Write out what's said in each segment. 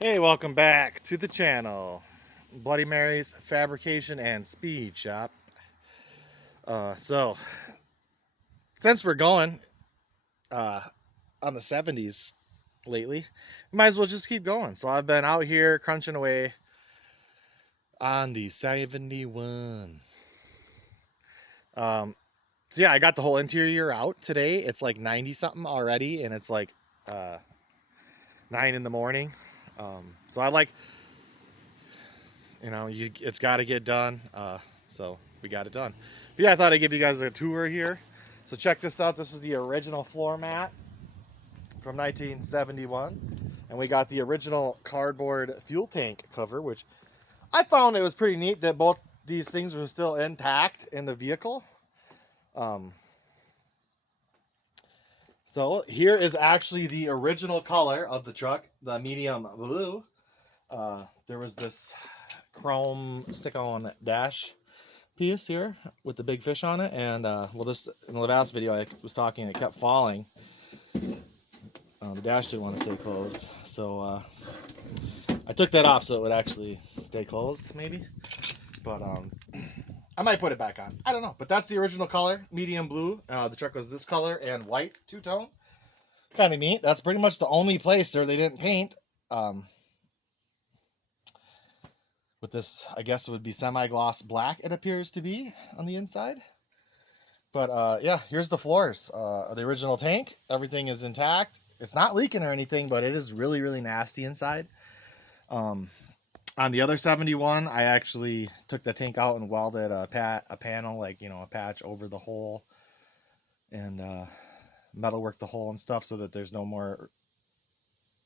Hey, welcome back to the channel. Bloody Mary's Fabrication and Speed Shop. So, since we're going uh, on the 70s lately, we might as well just keep going. So, I've been out here crunching away on the 71. Um, so, yeah, I got the whole interior out today. It's like 90 something already, and it's like 9 in the morning. So, I like, it's got to get done. So we got it done. But yeah, I thought I'd give you guys a tour here. So check this out. This is the original floor mat from 1971. And we got the original cardboard fuel tank cover, which I found it was pretty neat that both these things were still intact in the vehicle. So here is actually the original color of the truck, the medium blue. There was this chrome stick-on dash piece here with the big fish on it, and well, this in the last video I was talking, it kept falling. The dash didn't want to stay closed, so I took that off so it would actually stay closed, maybe. But I might put it back on. I don't know. But that's the original color, medium blue. The truck was this color and white, two-tone. Kind of neat. That's pretty much the only place there they didn't paint. With this, I guess it would be semi-gloss black, it appears to be on the inside. But yeah, here's the floors. The original tank, everything is intact. It's not leaking or anything, but it is really, really nasty inside. On the other 71, I actually took the tank out and welded a panel, like, a patch over the hole, and metalwork the hole and stuff so that there's no more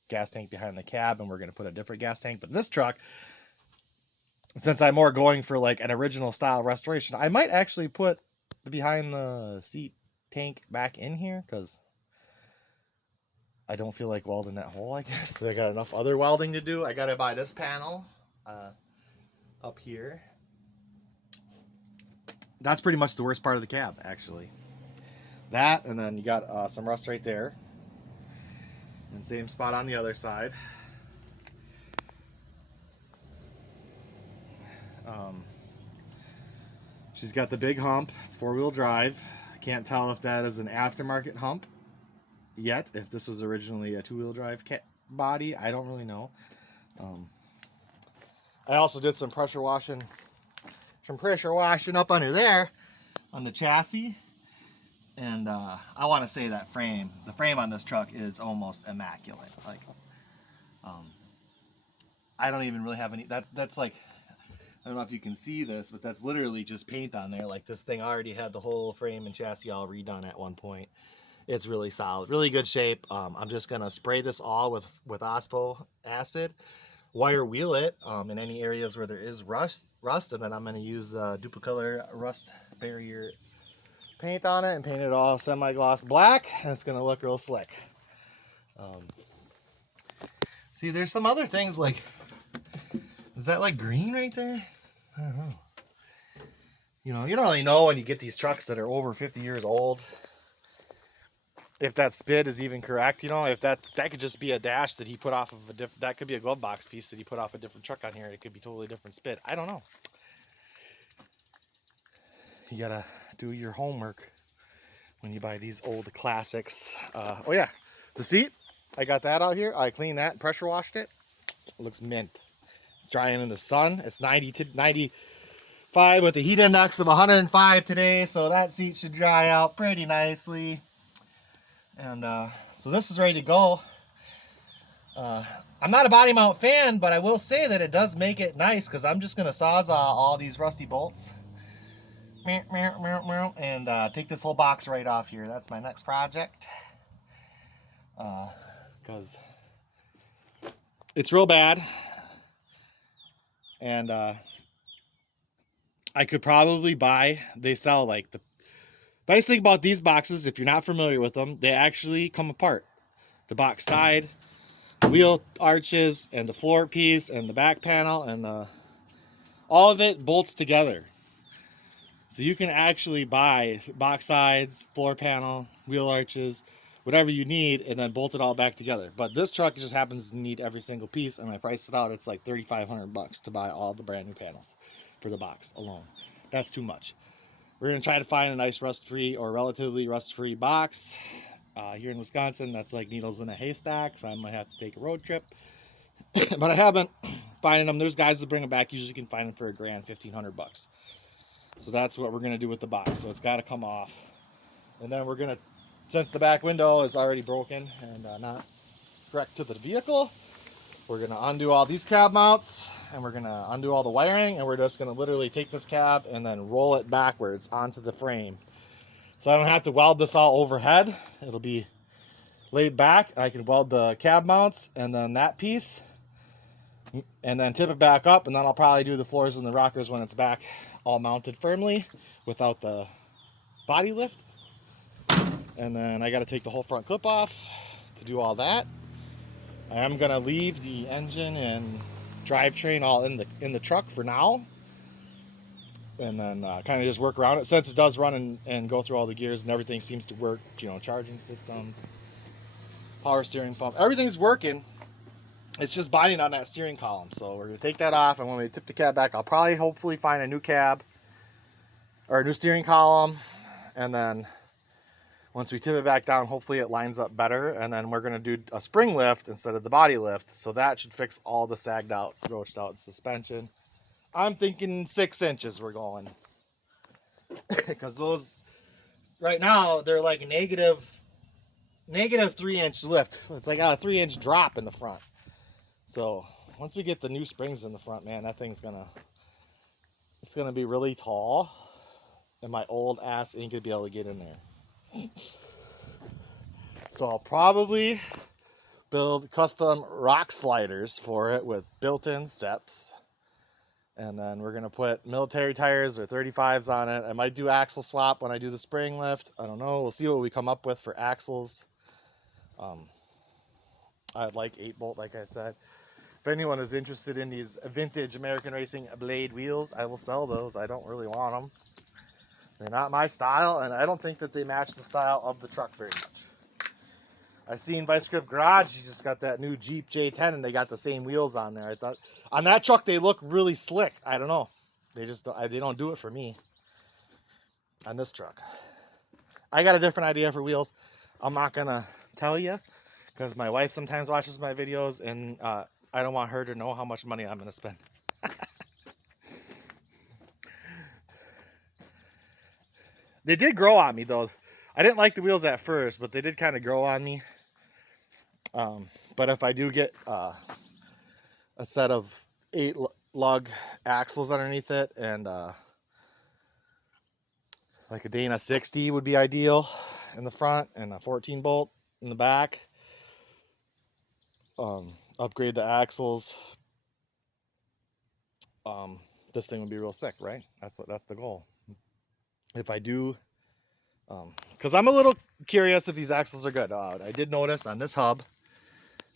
gas tank behind the cab, and we're going to put a different gas tank. But this truck, since I'm more going for like an original style restoration, I might actually put the behind the seat tank back in here, because I don't feel like welding that hole, I guess. I got enough other welding to do. I got to buy this panel up here. That's pretty much the worst part of the cab, actually. That, and then you got some rust right there. And same spot on the other side. She's got the big hump. It's four-wheel drive. I can't tell if that is an aftermarket hump yet. If this was originally a two-wheel drive body, I don't really know. I also did some pressure washing up under there on the chassis. And I want to say that the frame on this truck is almost immaculate. Like, I don't even really have any, that's like, I don't know if you can see this, but that's literally just paint on there. Like, this thing already had the whole frame and chassis all redone at one point. It's really solid, really good shape. I'm just gonna spray this all with OSPO acid, wire wheel it in any areas where there is rust, and then I'm gonna use the Duplicolor rust barrier paint on it and paint it all semi-gloss black, and it's gonna look real slick. See, there's some other things like, is that like green right there? I don't know. You don't really know when you get these trucks that are over 50 years old if that spid is even correct. If that could just be a dash that he put off of that could be a glove box piece that he put off a different truck on here. It could be totally different spid. I don't know. You gotta do your homework when you buy these old classics. Oh yeah, the seat, I got that out here. I cleaned that, pressure washed it. It looks mint. It's drying in the sun. It's 90 to 95 with a heat index of 105 today, so that seat should dry out pretty nicely. And so this is ready to go. I'm not a body mount fan, but I will say that it does make it nice, because I'm just going to sawzall all these rusty bolts and take this whole box right off here. That's my next project. Because it's real bad. And I could probably they sell like the nice thing about these boxes, if you're not familiar with them, they actually come apart. The box side, wheel arches, and the floor piece, and the back panel, and all of it bolts together. So you can actually buy box sides, floor panel, wheel arches, whatever you need, and then bolt it all back together. But this truck just happens to need every single piece, and I priced it out. It's like $3,500 to buy all the brand new panels for the box alone. That's too much. We're gonna try to find a nice rust-free or relatively rust-free box here in Wisconsin. That's like needles in a haystack, so I might have to take a road trip. But I haven't finding them. There's guys that bring them back. Usually, you can find them for $1,000, $1,500. So that's what we're gonna do with the box. So it's got to come off, and then we're gonna, since the back window is already broken and not correct to the vehicle, we're gonna undo all these cab mounts, and we're gonna undo all the wiring, and we're just gonna literally take this cab and then roll it backwards onto the frame. So I don't have to weld this all overhead. It'll be laid back. I can weld the cab mounts and then that piece, and then tip it back up, and then I'll probably do the floors and the rockers when it's back all mounted firmly without the body lift. And then I got to take the whole front clip off to do all that. I am gonna leave the engine and drivetrain all in the truck for now, and then kind of just work around it since it does run and go through all the gears and everything seems to work. You know, charging system, power steering pump, everything's working. It's just binding on that steering column. So we're gonna take that off, and when we tip the cab back, I'll probably hopefully find a new cab or a new steering column, and then once we tip it back down, hopefully it lines up better, and then we're going to do a spring lift instead of the body lift, so that should fix all the sagged out, roached out suspension. I'm thinking 6 inches we're going, because those right now they're like negative 3-inch lift. It's like a 3-inch drop in the front. So once we get the new springs in the front, man, that thing's it's gonna be really tall, and my old ass ain't gonna be able to get in there. So I'll probably build custom rock sliders for it with built-in steps, and then we're gonna put military tires or 35s on it. I might do axle swap when I do the spring lift. I don't know, we'll see what we come up with for axles. I'd like 8-bolt, like I said. If anyone is interested in these vintage American Racing blade wheels, I will sell those. I don't really want them. They're not my style, and I don't think that they match the style of the truck very much. I seen Vice Grip Garage, he's just got that new Jeep J10, and they got the same wheels on there. I thought on that truck they look really slick. I don't know. They don't do it for me on this truck. I got a different idea for wheels. I'm not gonna tell you because my wife sometimes watches my videos, and I don't want her to know how much money I'm gonna spend. They did grow on me though. I didn't like the wheels at first, but they did kind of grow on me. But if I do get a set of 8 lug axles underneath it, and like a Dana 60 would be ideal in the front, and a 14-bolt in the back. Upgrade the axles. This thing would be real sick, right? That's the goal. If I do, because I'm a little curious if these axles are good. I did notice on this hub,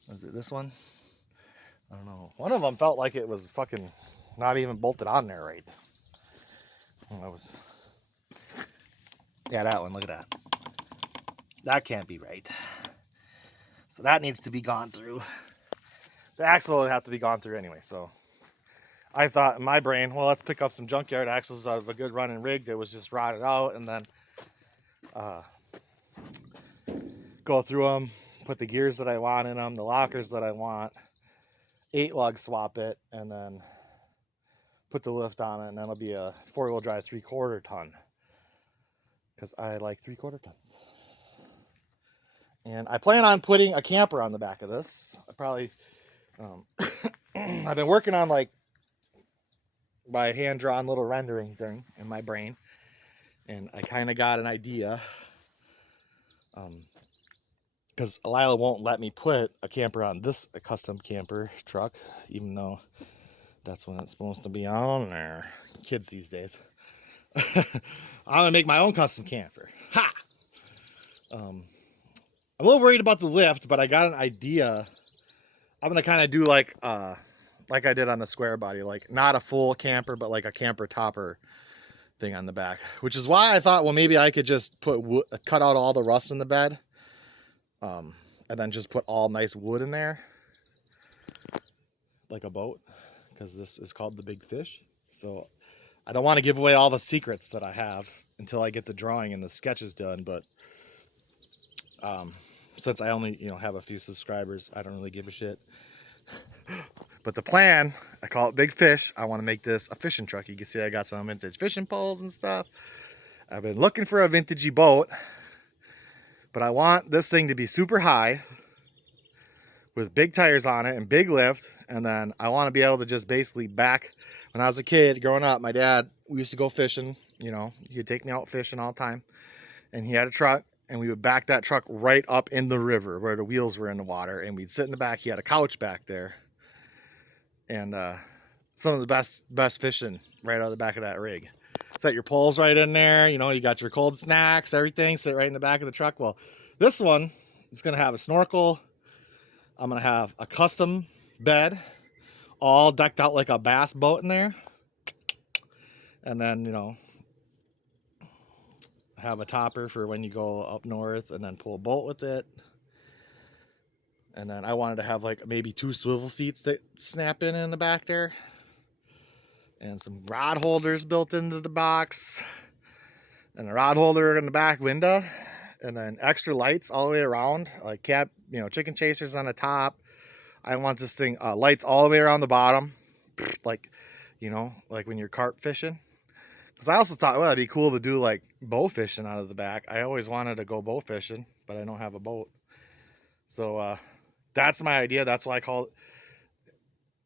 was it this one? I don't know. One of them felt like it was fucking not even bolted on there right. Yeah, that one, look at that. That can't be right. So that needs to be gone through. The axle would have to be gone through anyway, so I thought in my brain, well, let's pick up some junkyard axles out of a good running rig that was just rotted out, and then go through them, put the gears that I want in them, the lockers that I want, 8 lug swap it, and then put the lift on it, and that'll be a 4-wheel drive 3/4 ton, because I like 3/4 tons. And I plan on putting a camper on the back of this. I probably I've been working on like my hand-drawn little rendering thing in my brain, and I kind of got an idea, because Lila won't let me put a camper on this custom camper truck, even though that's when it's supposed to be on there. Kids these days. I'm gonna make my own custom camper. Ha! I'm a little worried about the lift, but I got an idea. I'm gonna kind of do like I did on the square body, like not a full camper, but like a camper topper thing on the back. Which is why I thought, well, maybe I could just cut out all the rust in the bed, And then just put all nice wood in there, like a boat, because this is called the Big Fish. So I don't want to give away all the secrets that I have until I get the drawing and the sketches done. But since I only have a few subscribers, I don't really give a shit. But the plan, I call it Big Fish. I want to make this a fishing truck. You can see I got some vintage fishing poles and stuff. I've been looking for a vintagey boat, but I want this thing to be super high with big tires on it and big lift. And then I want to be able to just basically back. When I was a kid growing up, my dad, we used to go fishing. He could take me out fishing all the time. And he had a truck, and we would back that truck right up in the river where the wheels were in the water. And we'd sit in the back. He had a couch back there. And some of the best fishing right out of the back of that rig. Set your poles right in there. You got your cold snacks, everything. Sit right in the back of the truck. Well, this one is going to have a snorkel. I'm going to have a custom bed, all decked out like a bass boat in there. And then, have a topper for when you go up north and then pull a boat with it. And then I wanted to have like maybe 2 swivel seats that snap in the back there. And some rod holders built into the box. And a rod holder in the back window. And then extra lights all the way around. Like chicken chasers on the top. I want this thing, lights all the way around the bottom. Like, like when you're carp fishing. Because I also thought, well, it'd be cool to do like bow fishing out of the back. I always wanted to go bow fishing, but I don't have a boat. So, that's my idea. That's why I call it.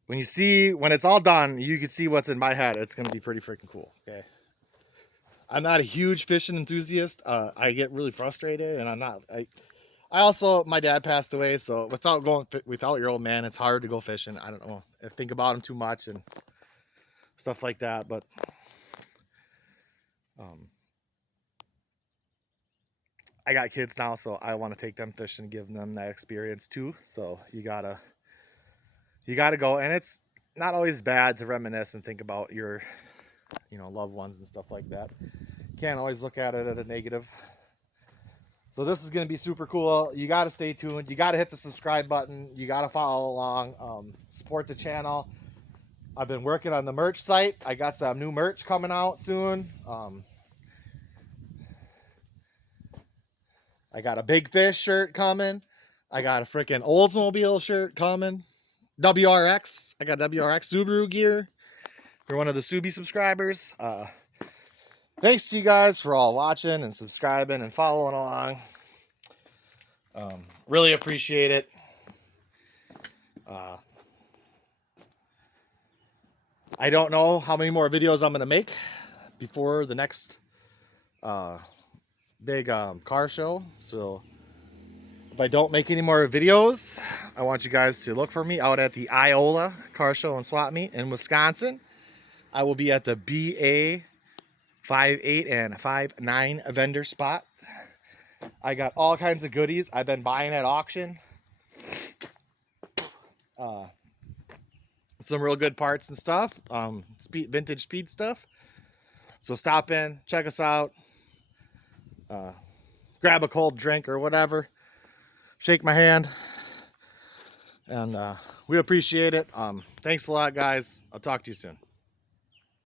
When it's all done, you can see what's in my head. It's going to be pretty freaking cool. Okay. I'm not a huge fishing enthusiast. I get really frustrated, and I also, my dad passed away. So without your old man, it's hard to go fishing. I don't know. I think about him too much and stuff like that. But, I got kids now, so I want to take them fishing and give them that experience too. So you gotta go, and it's not always bad to reminisce and think about your, loved ones and stuff like that. You can't always look at it at a negative. So this is going to be super cool. You got to stay tuned. You got to hit the subscribe button. You got to follow along, support the channel. I've been working on the merch site. I got some new merch coming out soon. I got a Big Fish shirt coming. I got a freaking Oldsmobile shirt coming. WRX. I got WRX Subaru gear for one of the Subi subscribers. Thanks to you guys for all watching and subscribing and following along. Really appreciate it. I don't know how many more videos I'm going to make before the next big car show. So if I don't make any more videos, I want you guys to look for me out at the Iola car show and swap meet in Wisconsin. I will be at the BA 5.8 and 5.9 vendor spot. I got all kinds of goodies I've been buying at auction. Some real good parts and stuff. Vintage speed stuff. So stop in, check us out. Grab a cold drink or whatever. Shake my hand. And we appreciate it. Thanks a lot, guys. I'll talk to you soon.